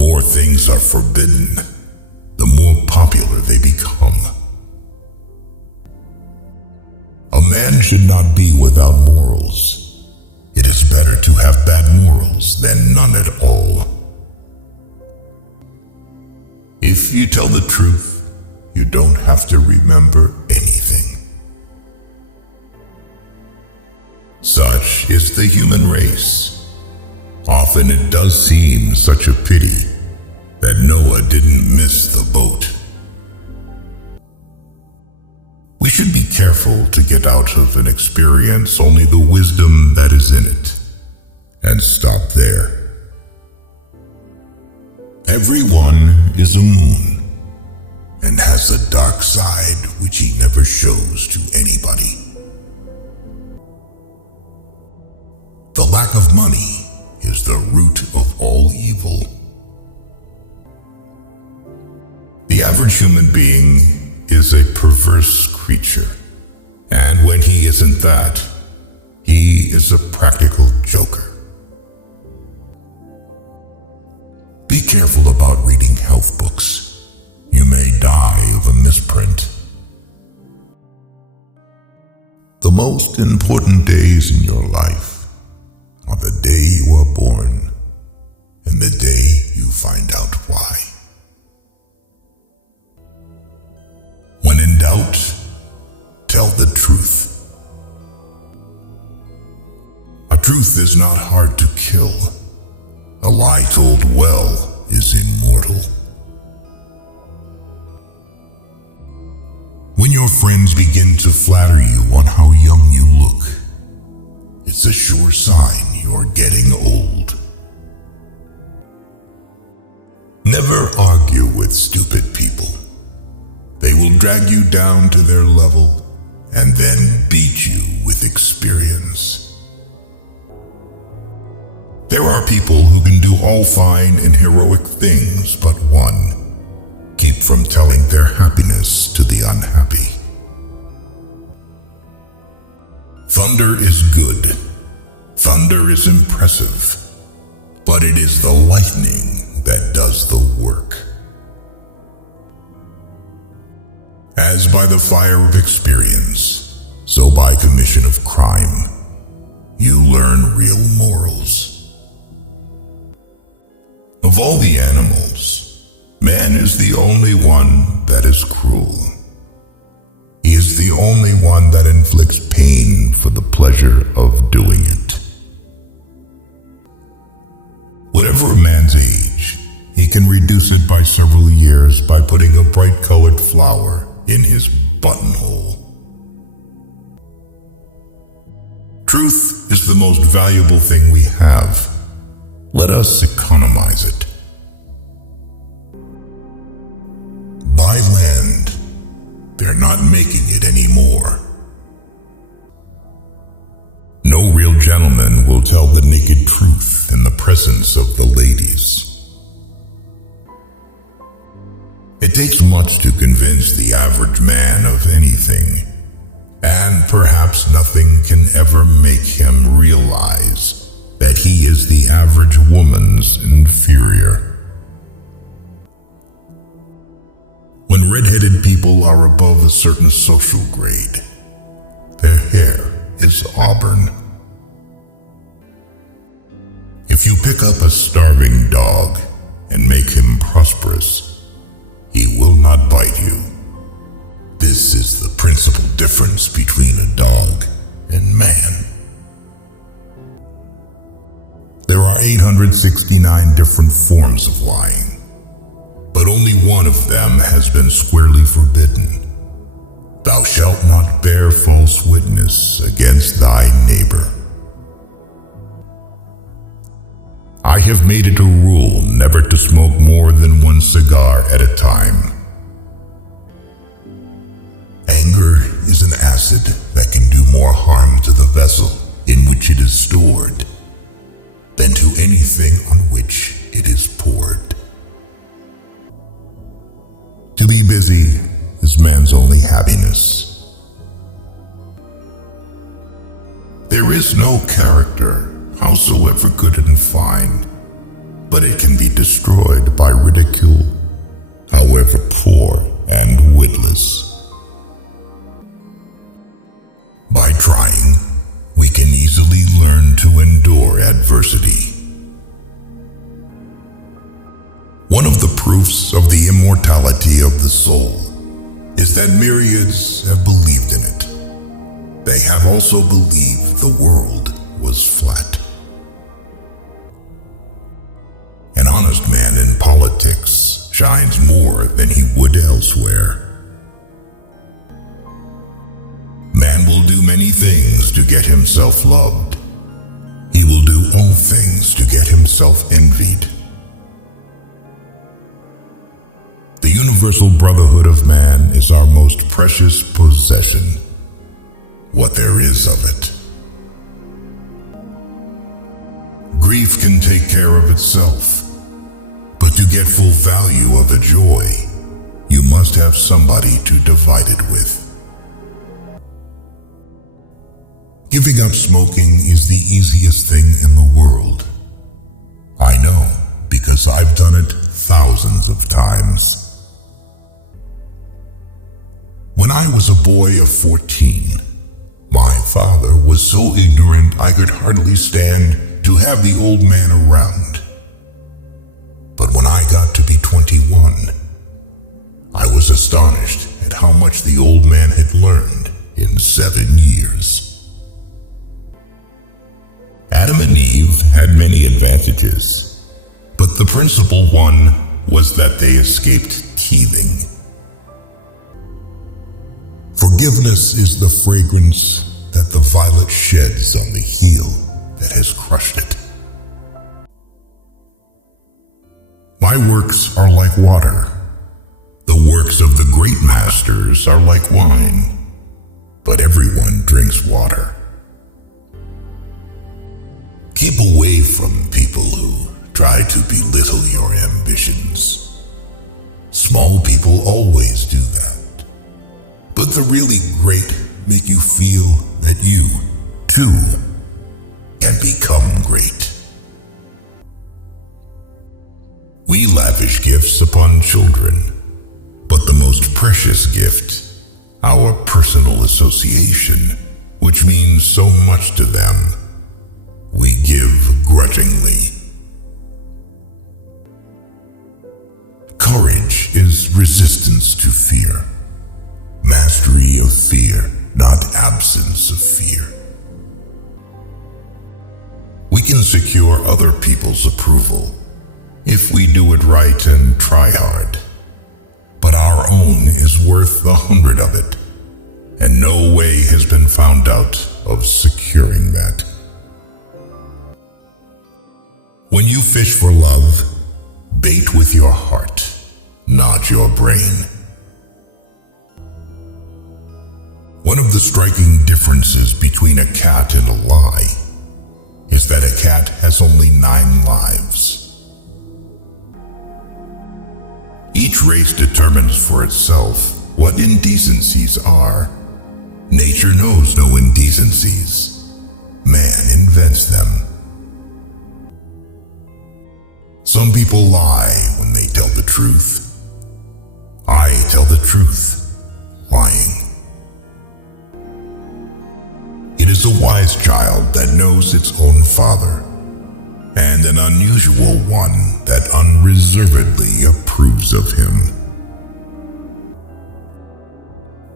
more things are forbidden, the more popular they become. A man should not be without morals. It is better to have bad morals than none at all. If you tell the truth, you don't have to remember anything. Such is the human race. Often it does seem such a pity that Noah didn't miss the boat. We should be careful to get out of an experience only the wisdom that is in it, and stop there. Everyone is a moon, and has a dark side which he never shows to anybody. The lack of money is the root of all evil. The average human being is a perverse creature, and when he isn't that, he is a practical joker. Be careful about reading health books. You may die of a misprint. The most important days in your life are the day you are born and the day you find out why. When in doubt, tell the truth. A truth is not hard to kill. A lie told well is immortal. When your friends begin to flatter you on how young you look, it's a sure sign you're getting old. Never argue with stupid people. They will drag you down to their level and then beat you with experience. There are people who can do all fine and heroic things but one: keep from telling their happiness to the unhappy. Thunder is good. Thunder is impressive. But it is the lightning that does the work. As by the fire of experience, so by commission of crime, you learn real morals. Of all the animals, man is the only one that is cruel. He is the only one that inflicts pain for the pleasure of doing it. Whatever a man's age, he can reduce it by several years by putting a bright-colored flower in his buttonhole. Truth is the most valuable thing we have. Let us economize it. Buy land. They're not making it anymore. No real gentleman will tell the naked truth in the presence of the ladies. It takes much to convince the average man of anything, and perhaps nothing can ever make him realize that he is the average woman's inferior. When red-headed people are above a certain social grade, their hair is auburn. If you pick up a starving dog and make him prosperous, he will not bite you. This is the principal difference between a dog and man. There are 869 different forms of lying, but only one of them has been squarely forbidden. Thou shalt not bear false witness against thy neighbor. I have made it a rule never to smoke more than one cigar at a time. Anger is an acid that can do more harm to the vessel in which it is stored than to anything on which it is poured. To be busy is man's only happiness. There is no character, howsoever good and fine, but it can be destroyed by ridicule, however poor and witless. By trying, we can easily learn to endure adversity. One of the proofs of the immortality of the soul is that myriads have believed in it. They have also believed the world was flat. An honest man in politics shines more than he would elsewhere. Man will do many things to get himself loved. He will do all things to get himself envied. The universal brotherhood of man is our most precious possession, what there is of it. Grief can take care of itself, but to get full value of the joy, you must have somebody to divide it with. Giving up smoking is the easiest thing in the world. I know, because I've done it thousands of times. When I was a boy of 14, my father was so ignorant I could hardly stand to have the old man around. But when I got to be 21, I was astonished at how much the old man had learned in 7 years. Adam and Eve had many advantages, but the principal one was that they escaped teething. Forgiveness is the fragrance that the violet sheds on the heel that has crushed it. My works are like water. The works of the great masters are like wine, but everyone drinks water. Keep away from people who try to belittle your ambitions. Small people always do that. But the really great make you feel that you, too, can become great. We lavish gifts upon children, but the most precious gift, our personal association, which means so much to them, we give grudgingly. Courage is resistance to fear. Mastery of fear, not absence of fear. We can secure other people's approval if we do it right and try hard. But our own is worth 100 of it, and no way has been found out of securing that. When you fish for love, bait with your heart, not your brain. One of the striking differences between a cat and a lie is that a cat has only 9 lives. Each race determines for itself what indecencies are. Nature knows no indecencies. Man invents them. Some people lie when they tell the truth. I tell the truth, lying. It is a wise child that knows its own father, and an unusual one that unreservedly approves of him.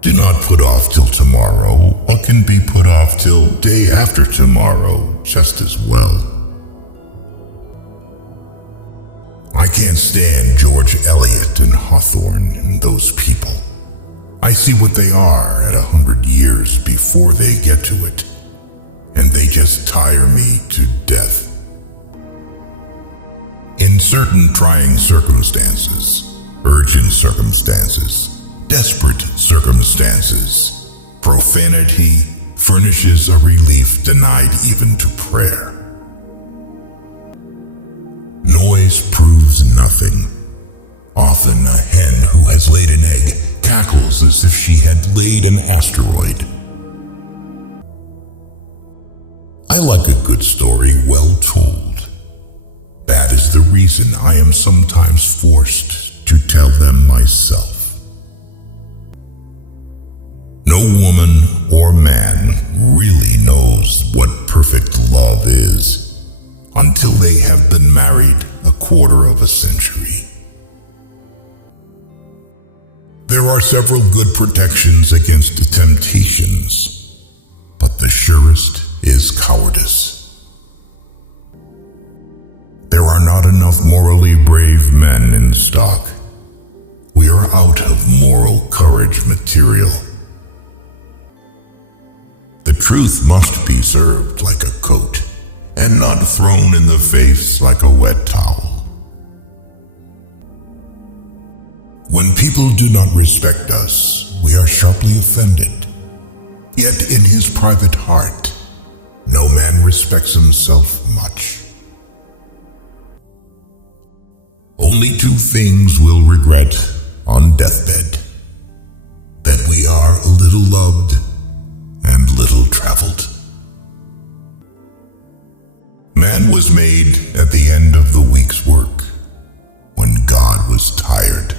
Do not put off till tomorrow what can be put off till day after tomorrow just as well. I can't stand George Eliot and Hawthorne and those people. I see what they are at 100 years before they get to it, and they just tire me to death. In certain trying circumstances, urgent circumstances, desperate circumstances, profanity furnishes a relief denied even to prayer. Noise proves nothing. Often a hen who has laid an egg cackles as if she had laid an asteroid. I like a good story well told. Bad is the reason I am sometimes forced to tell them myself. No woman or man really knows what perfect love is until they have been married a quarter of a century. There are several good protections against temptations, but the surest is cowardice. There are not enough morally brave men in stock. We are out of moral courage material. The truth must be served like a coat, and not thrown in the face like a wet towel. When people do not respect us, we are sharply offended. Yet in his private heart, no man respects himself much. Only two things we'll regret on deathbed: that we are a little loved and little traveled. Man was made at the end of the week's work, when God was tired.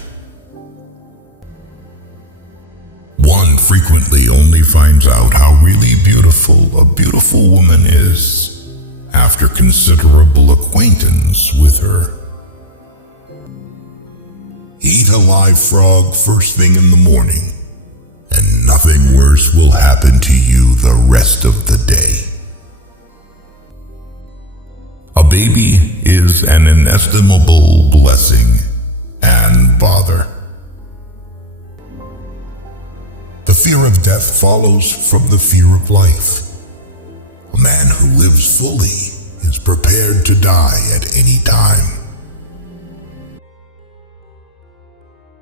One frequently only finds out how really beautiful a beautiful woman is after considerable acquaintance with her. Eat a live frog first thing in the morning, and nothing worse will happen to you the rest of the day. A baby is an inestimable blessing and bother. The fear of death follows from the fear of life. A man who lives fully is prepared to die at any time.